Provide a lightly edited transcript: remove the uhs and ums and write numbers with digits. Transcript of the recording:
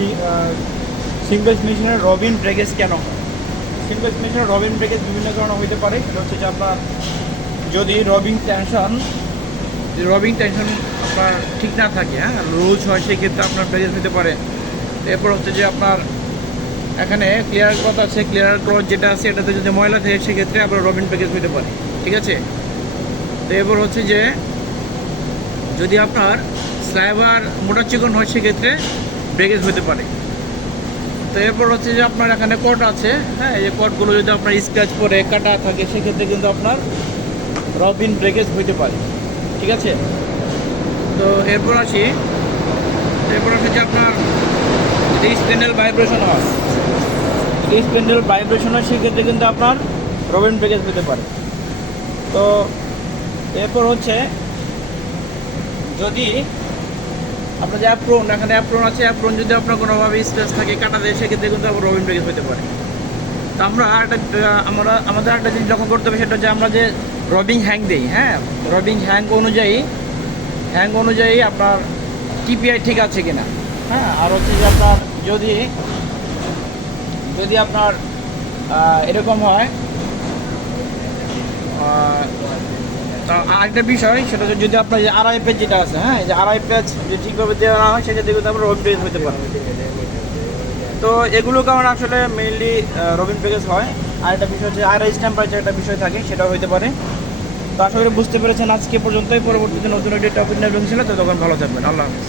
Mainly single মেশিনের Robin breakage কেন হয়? সিঙ্গেল মেশিনের রবিন ব্রেকেজ বিভিন্ন কারণে হতে পারে। সেটা হচ্ছে যে আপনার যদি রবিং টেনশন আপনার ঠিক না থাকে, হ্যাঁ, লুজ হয়, সেক্ষেত্রে আপনার ব্রেকেজ হতে পারে। এরপর হচ্ছে যে আপনার এখানে ক্লিয়ার ক্লথ আছে, ক্লিয়ার ক্লথ যেটা আছে এটাতে যদি ময়লা থাকে সেক্ষেত্রে আপনার রবিন ব্রেকেজ হতে পারে, ঠিক আছে। তো এরপর হচ্ছে যে যদি আপনার স্লাইবার মোটা চিকন হয় সেক্ষেত্রে ব্রেকেজ হতে পারে। তো এরপর হচ্ছে যে আপনার এখানে কট আছে, হ্যাঁ, এই যে কটগুলো যদি আপনার স্ক্র্যাচ পরে কাটা থাকে সেক্ষেত্রে কিন্তু আপনার রবিন ব্রেকেজ হইতে পারে, ঠিক আছে। তো এরপর আসি যে আপনার যদি স্প্যান্ডেল ভাইব্রেশন হয়, সেক্ষেত্রে কিন্তু আপনার রবিন ব্রেকেজ হতে পারে। তো এরপর হচ্ছে যদি আপনার যে অ্যাপ্রন, এখানে অ্যাপ্রন আছে, অ্যাপ্রন যদি আপনার কোনোভাবে স্ট্রেস থাকে, কাটা দেয়, সেক্ষেত্রে কিন্তু আপনার রবিন ব্রেকেজ হতে পারে। তো আমাদের একটা জিনিস লক্ষ্য করতে হবে, সেটা হচ্ছে আমরা যে রবিং হ্যাং দিই, হ্যাঁ, রবিং হ্যাং অনুযায়ী আপনার টিপিআই ঠিক আছে কিনা, হ্যাঁ। আর হচ্ছে যে আপনার যদি আপনার এরকম হয়, আরেকটা বিষয় সেটা হচ্ছে যদি আপনার যে আড়াই পেজ যেটা আছে, হ্যাঁ, যে আড়াই পেজ যে ঠিকভাবে দেওয়া না হয় সেক্ষেত্রে কিন্তু আপনার রবিন ব্রেকেজ হতে পারে। তো এগুলো কারণে আসলে মেইনলি রবিন ব্রেকেজ হয়। আর একটা বিষয় হচ্ছে আইরাইজ টেম্পারেচার একটা বিষয় থাকে, সেটাও হতে পারে। তো আশা করি বুঝতে পেরেছেন। আজকে পর্যন্তই, পরবর্তীতে নতুন একটি টপিক নিয়ে ছিল, তো তখন ভালো থাকবেন। আল্লাহ হাফিজ।